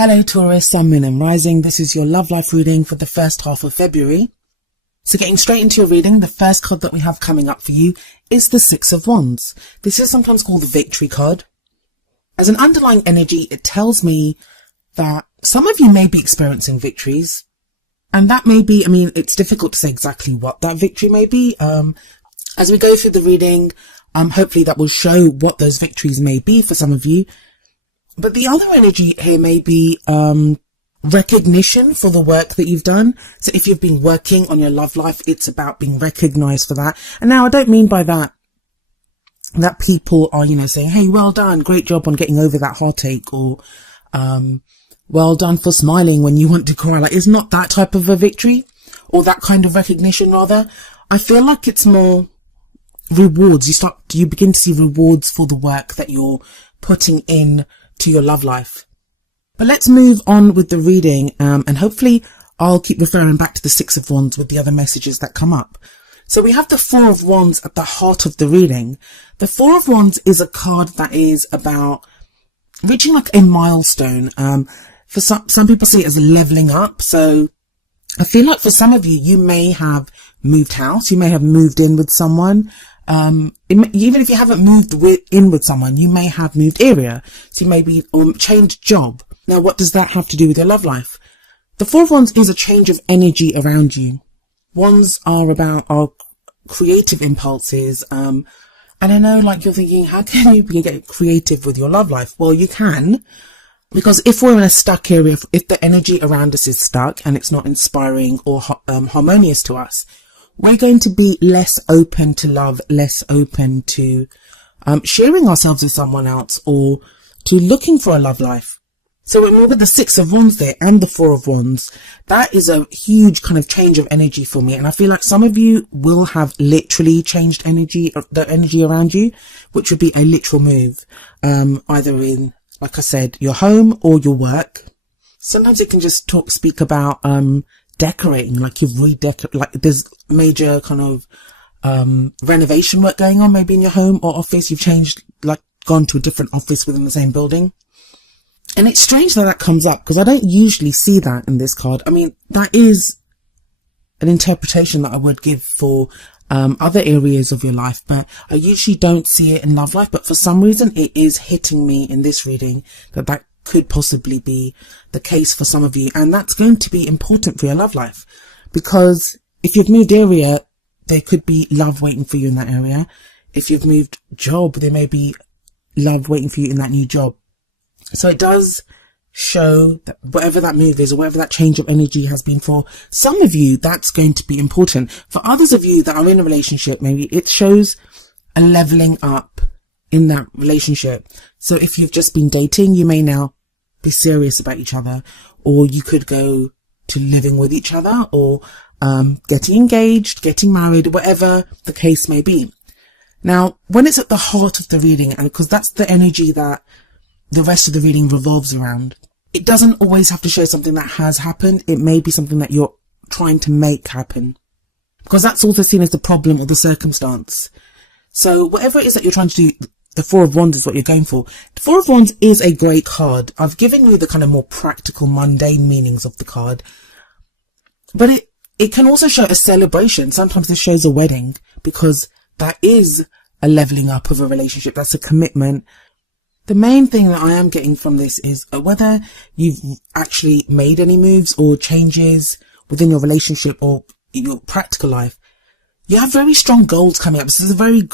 Hello Taurus, Sun, Moon and Rising. This is your love life reading for the first half of February. So getting straight into your reading, the first card that we have coming up for you is the Six of Wands. This is sometimes called the Victory card. As an underlying energy, it tells me that some of you may be experiencing victories. And that may be, it's difficult to say exactly what that victory may be. As we go through the reading, hopefully that will show what those victories may be for some of you. But the other energy here may be recognition for the work that you've done. So if you've been working on your love life, it's about being recognized for that. And now I don't mean by that people are, saying, hey, well done, great job on getting over that heartache, or well done for smiling when you want to cry. Like, it's not that type of a victory, or that kind of recognition rather. I feel like it's more rewards. You begin to see rewards for the work that you're putting in to your love life. But let's move on with the reading, and hopefully I'll keep referring back to the Six of Wands with the other messages that come up. So we have the Four of Wands at the heart of the reading. The Four of Wands is a card that is about reaching like a milestone. For some people see it as a leveling up. So I feel like for some of you, you may have moved house, you may have moved in with someone. Even if you haven't moved in with someone, you may have moved area. So you may be, or changed job. Now, what does that have to do with your love life? The Four of Wands is a change of energy around you. Wands are about our creative impulses. And I know, like, you're thinking, how can you get creative with your love life? Well, you can, because if we're in a stuck area, if the energy around us is stuck and it's not inspiring or harmonious to us, we're going to be less open to love, less open to sharing ourselves with someone else, or to looking for a love life. So when we're with the Six of Wands there and the Four of Wands, that is a huge kind of change of energy for me. And I feel like some of you will have literally changed energy, the energy around you, which would be a literal move, either in, like I said, your home or your work. Sometimes it can just speak about decorating, like you've like there's major kind of renovation work going on, maybe in your home or office. You've changed, like gone to a different office within the same building. And it's strange that comes up, because I don't usually see that in this card. That is an interpretation that I would give for other areas of your life, but I usually don't see it in love life. But for some reason, it is hitting me in this reading that could possibly be the case for some of you. And that's going to be important for your love life, because if you've moved area, there could be love waiting for you in that area. If you've moved job, there may be love waiting for you in that new job. So it does show that whatever that move is, or whatever that change of energy has been for some of you, that's going to be important. For others of you that are in a relationship, maybe it shows a leveling up in that relationship. So if you've just been dating, you may now be serious about each other, or you could go to living with each other, or getting engaged, getting married, whatever the case may be. Now, when it's at the heart of the reading, and because that's the energy that the rest of the reading revolves around, it doesn't always have to show something that has happened. It may be something that you're trying to make happen, because that's also seen as the problem or the circumstance. So whatever it is that you're trying to do, the Four of Wands is what you're going for. The Four of Wands is a great card. I've given you the kind of more practical, mundane meanings of the card, but it can also show a celebration. Sometimes this shows a wedding, because that is a leveling up of a relationship. That's a commitment. The main thing that I am getting from this is whether you've actually made any moves or changes within your relationship or in your practical life. You have very strong goals coming up. This is a very,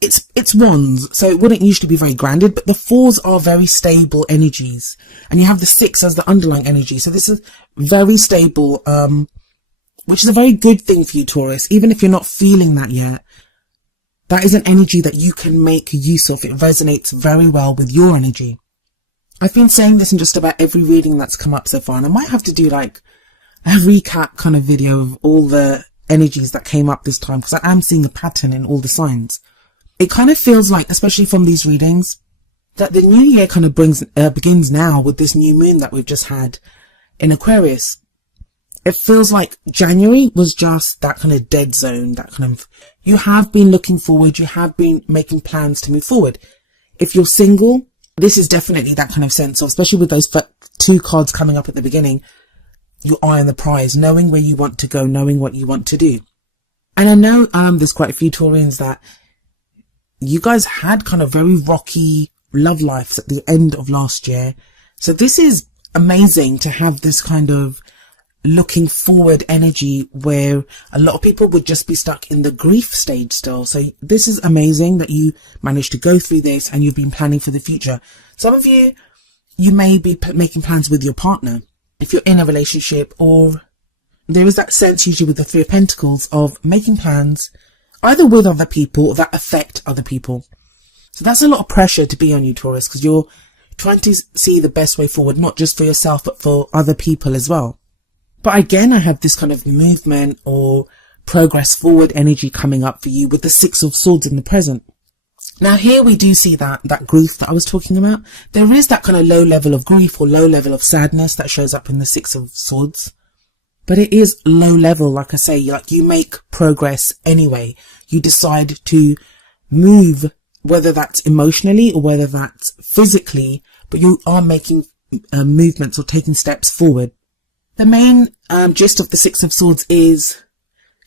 it's wands, so it wouldn't usually be very grounded, but the fours are very stable energies. And you have the six as the underlying energy. So this is very stable, which is a very good thing for you, Taurus. Even if you're not feeling that yet, that is an energy that you can make use of. It resonates very well with your energy. I've been saying this in just about every reading that's come up so far, and I might have to do like a recap kind of video of all the energies that came up this time, because I am seeing a pattern in all the signs. It kind of feels like, especially from these readings, that the new year kind of begins now with this new moon that we've just had in Aquarius. It feels like January was just that kind of dead zone, that kind of, you have been looking forward, you have been making plans to move forward. If you're single, This is definitely that kind of sense of, especially with those two cards coming up at the beginning, your eye on the prize, knowing where you want to go, knowing what you want to do. And I know there's quite a few Taurians that you guys had kind of very rocky love lives at the end of last year. So this is amazing to have this kind of looking forward energy where a lot of people would just be stuck in the grief stage still. So this is amazing that you managed to go through this and you've been planning for the future. Some of you may be making plans with your partner if you're in a relationship, or there is that sense usually with the Three of Pentacles of making plans either with other people that affect other people. So that's a lot of pressure to be on you, Taurus, because you're trying to see the best way forward, not just for yourself, but for other people as well. But again, I have this kind of movement or progress forward energy coming up for you with the Six of Swords in the present. Now here we do see that grief that I was talking about. There is that kind of low level of grief or low level of sadness that shows up in the Six of Swords. But it is low level, like I say, like you make progress anyway. You decide to move, whether that's emotionally or whether that's physically, but you are making movements or taking steps forward. The main gist of the Six of Swords is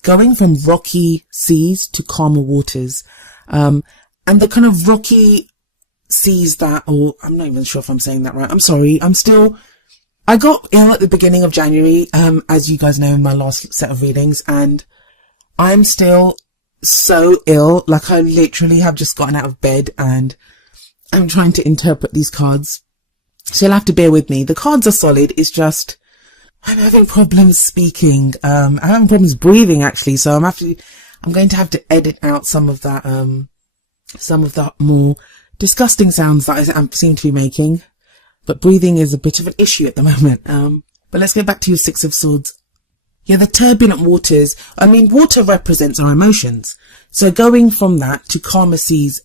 going from rocky seas to calmer waters. And the kind of rocky seas that, or I'm not even sure if I'm saying that right. I'm sorry. I got ill at the beginning of January, as you guys know in my last set of readings, and I'm still so ill. Like I literally have just gotten out of bed and I'm trying to interpret these cards. So you'll have to bear with me. The cards are solid. It's just, I'm having problems speaking. I'm having problems breathing actually. So I'm going to have to edit out some of that more disgusting sounds that I seem to be making. But breathing is a bit of an issue at the moment. But let's get back to your Six of Swords. Yeah, the turbulent waters. I mean, water represents our emotions. So going from that to calmer seas,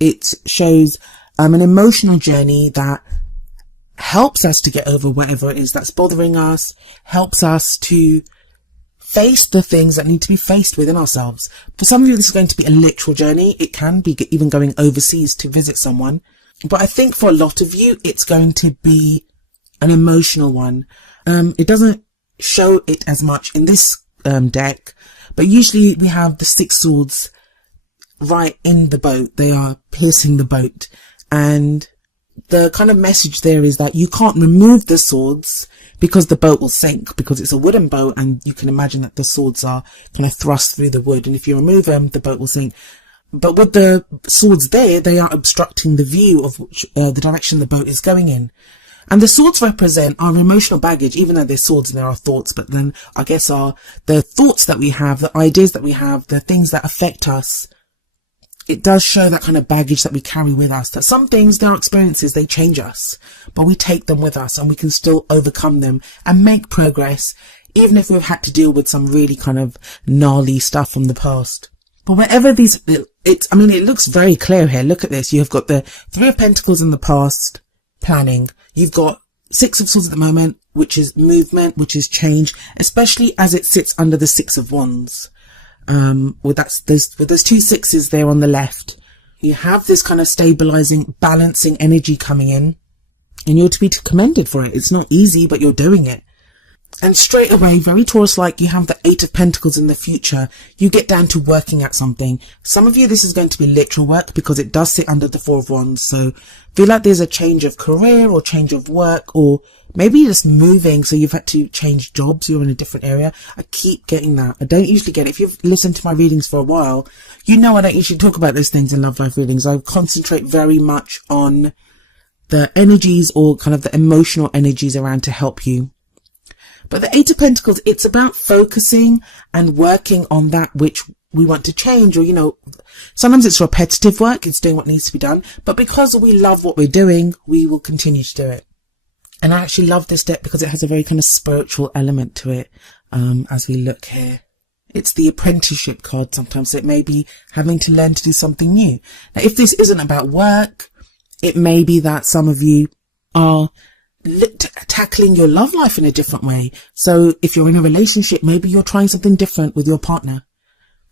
it shows an emotional journey that helps us to get over whatever it is that's bothering us, helps us to face the things that need to be faced within ourselves. For some of you, this is going to be a literal journey. It can be even going overseas to visit someone. But I think for a lot of you, it's going to be an emotional one. It doesn't show it as much in this deck, but usually we have the Six Swords right in the boat. They are piercing the boat. And the kind of message there is that you can't remove the swords because the boat will sink, because it's a wooden boat and you can imagine that the swords are kind of thrust through the wood. And if you remove them, the boat will sink. But with the swords there, they are obstructing the view of which, the direction the boat is going in. And the swords represent our emotional baggage, even though they're swords and there are thoughts, but then I guess are the thoughts that we have, the ideas that we have, the things that affect us. It does show that kind of baggage that we carry with us, that some things, their experiences, they change us, but we take them with us and we can still overcome them and make progress, even if we've had to deal with some really kind of gnarly stuff from the past. But wherever it looks very clear here. Look at this. You've got the Three of Pentacles in the past, planning. You've got Six of Swords at the moment, which is movement, which is change, especially as it sits under the Six of Wands. With those two sixes there on the left, you have this kind of stabilizing, balancing energy coming in, and you're to be commended for it. It's not easy, but you're doing it. And straight away, very Taurus-like, you have the Eight of Pentacles in the future. You get down to working at something. Some of you, this is going to be literal work because it does sit under the Four of Wands. So feel like there's a change of career or change of work, or maybe you're just moving. So you've had to change jobs. You're in a different area. I keep getting that. I don't usually get it. If you've listened to my readings for a while, you know I don't usually talk about those things in Love Life readings. I concentrate very much on the energies or kind of the emotional energies around to help you. But the Eight of Pentacles, it's about focusing and working on that which we want to change, or, sometimes it's repetitive work. It's doing what needs to be done. But because we love what we're doing, we will continue to do it. And I actually love this deck because it has a very kind of spiritual element to it. As we look here, it's the apprenticeship card sometimes. So it may be having to learn to do something new. Now, if this isn't about work, it may be that some of you are tackling your love life in a different way. So if you're in a relationship, maybe you're trying something different with your partner,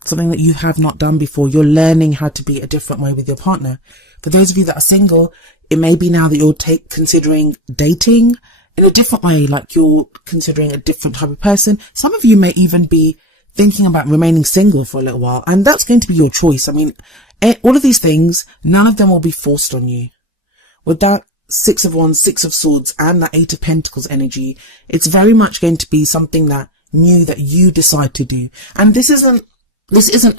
something that you have not done before. You're learning how to be a different way with your partner. For those of you that are single, It may be now that you're considering dating in a different way, like you're considering a different type of person. Some of you may even be thinking about remaining single for a little while, and that's going to be your choice. I mean, all of these things, none of them will be forced on you. With that Six of Wands, Six of Swords, and that Eight of Pentacles energy, it's very much going to be something that new that you decide to do. And this isn't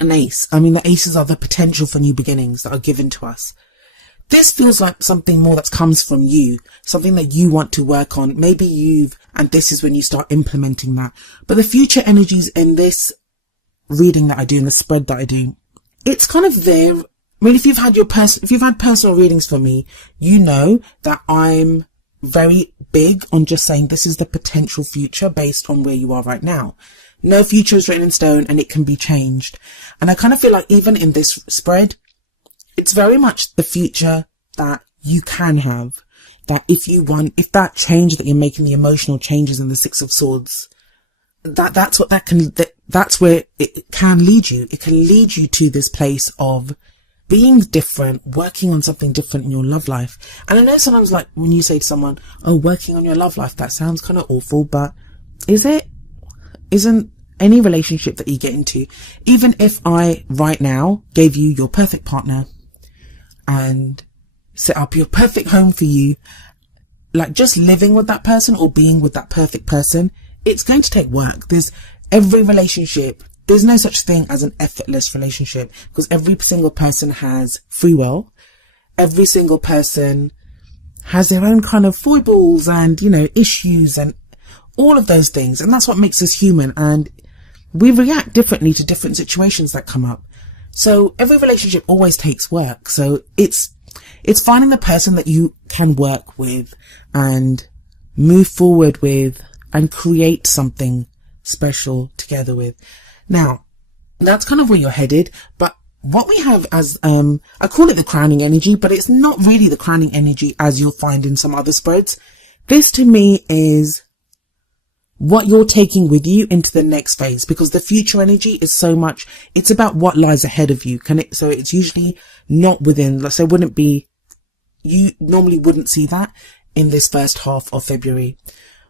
an ace. I mean, the aces are the potential for new beginnings that are given to us. This feels like something more that comes from you, something that you want to work on. Maybe and this is when you start implementing that. But the future energies in this reading that I do, in the spread that I do, it's kind of there. I mean, if you've had personal readings for me, you know that I'm very big on just saying this is the potential future based on where you are right now. No future is written in stone and it can be changed. And I kind of feel like even in this spread, it's very much the future that you can have. That if that change that you're making, the emotional changes in the Six of Swords, that's where it can lead you. It can lead you to this place of being different, working on something different in your love life. And I know sometimes, like, when you say to someone, oh, working on your love life, that sounds kind of awful, but isn't any relationship that you get into, even if I right now gave you your perfect partner and set up your perfect home for you, like just living with that person or being with that perfect person, it's going to take work. Every relationship, there's no such thing as an effortless relationship, because every single person has free will. Every single person has their own kind of foibles and, issues and all of those things. And that's what makes us human. And we react differently to different situations that come up. So every relationship always takes work. So it's finding the person that you can work with and move forward with and create something special together with. Now, that's kind of where you're headed, but what we have as, I call it the crowning energy, but it's not really the crowning energy as you'll find in some other spreads. This to me is what you're taking with you into the next phase, because the future energy is so much, it's about what lies ahead of you. So it's usually not within, let's say, you normally wouldn't see that in this first half of February.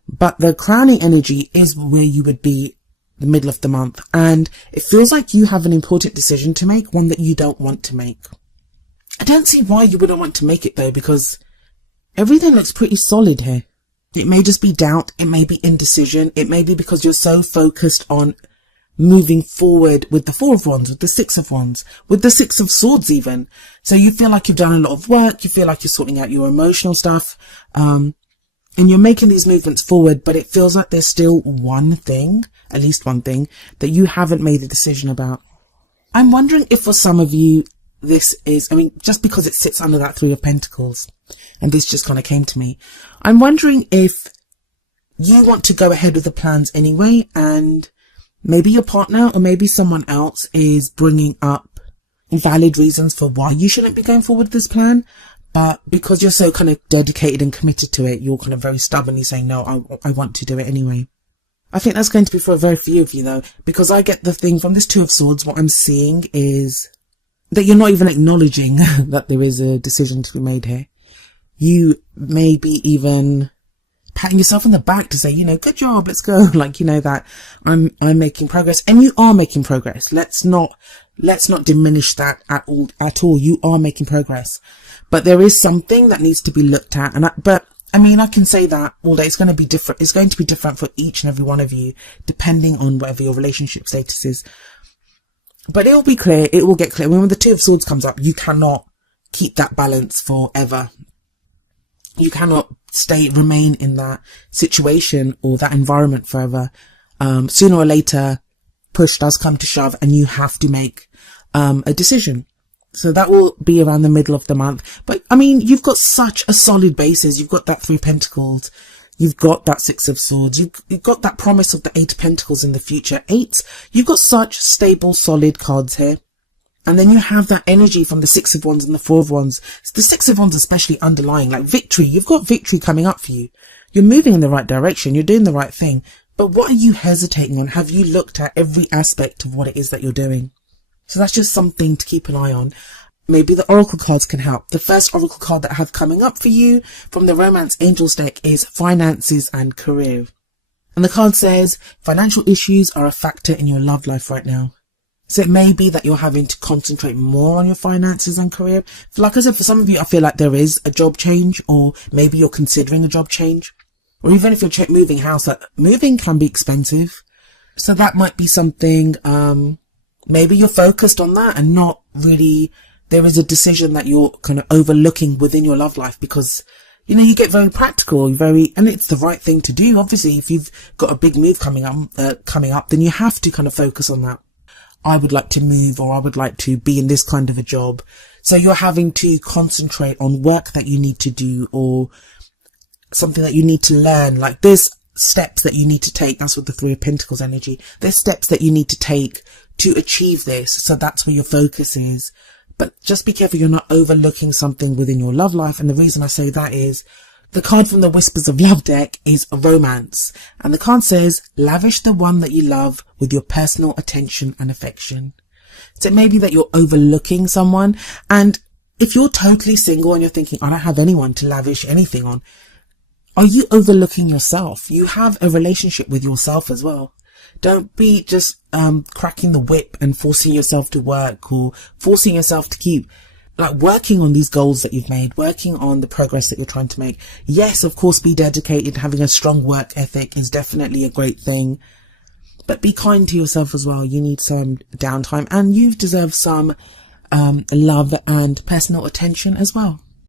But the crowning energy is where you would be the middle of the month. And it feels like you have an important decision to make, one that you don't want to make. I don't see why you wouldn't want to make it though, because everything looks pretty solid here. It may just be doubt. It may be indecision. It may be because you're so focused on moving forward with the Four of Wands, with the Six of Wands, with the Six of Swords even. So you feel like you've done a lot of work. You feel like you're sorting out your emotional stuff. And you're making these movements forward, but it feels like there's still one thing, at least one thing, that you haven't made a decision about. I'm wondering if for some of you, this is, just because it sits under that Three of Pentacles, and this just kind of came to me. I'm wondering if you want to go ahead with the plans anyway, and maybe your partner or maybe someone else is bringing up valid reasons for why you shouldn't be going forward with this plan. But because you're so kind of dedicated and committed to it, you're kind of very stubbornly saying, no, I want to do it anyway. I think that's going to be for a very few of you though, because I get the thing from this Two of Swords. What I'm seeing is that you're not even acknowledging that there is a decision to be made here. You may be even patting yourself on the back to say, good job, let's go. Like, that I'm making progress, and you are making progress. Let's not diminish that at all. You are making progress. But there is something that needs to be looked at. I can say that all day. It's going to be different. It's going to be different for each and every one of you, depending on whatever your relationship status is. But it will be clear. It will get clear. When the Two of Swords comes up, you cannot keep that balance forever. You cannot remain in that situation or that environment forever. Sooner or later, push does come to shove and you have to make a decision. So that will be around the middle of the month. But you've got such a solid basis. You've got that Three of Pentacles. You've got that Six of Swords. You've got that promise of the Eight of Pentacles in the future. You've got such stable, solid cards here. And then you have that energy from the Six of Wands and the Four of Wands. The Six of Wands especially underlying, like victory. You've got victory coming up for you. You're moving in the right direction. You're doing the right thing. But what are you hesitating on? Have you looked at every aspect of what it is that you're doing? So that's just something to keep an eye on. maybe the oracle cards can help. The first oracle card that I have coming up for you from the Romance Angels deck is finances and career. And the card says financial issues are a factor in your love life right now. So it may be that you're having to concentrate more on your finances and career. Like I said, for some of you, I feel like there is a job change, or maybe you're considering a job change. Or even if you're moving house, that moving can be expensive. So that might be something, maybe you're focused on that and not really, there is a decision that you're kind of overlooking within your love life because, you know, you get very practical, and it's the right thing to do. Obviously, if you've got a big move coming up, then you have to kind of focus on that. I would like to move, or I would like to be in this kind of a job. So you're having to concentrate on work that you need to do, or something that you need to learn. Like there's steps that you need to take. That's what the Three of Pentacles energy. There's steps that you need to take to achieve this. So that's where your focus is. But just be careful you're not overlooking something within your love life. And the reason I say that is the card from the Whispers of Love deck is romance. And the card says, lavish the one that you love with your personal attention and affection. So it may be that you're overlooking someone. And if you're totally single and you're thinking, I don't have anyone to lavish anything on, are you overlooking yourself? You have a relationship with yourself as well. Don't be just cracking the whip and forcing yourself to work, or forcing yourself to keep like working on these goals that you've made, working on the progress that you're trying to make. Yes, of course, be dedicated. Having a strong work ethic is definitely a great thing. But be kind to yourself as well. You need some downtime, and you deserve some love and personal attention as well.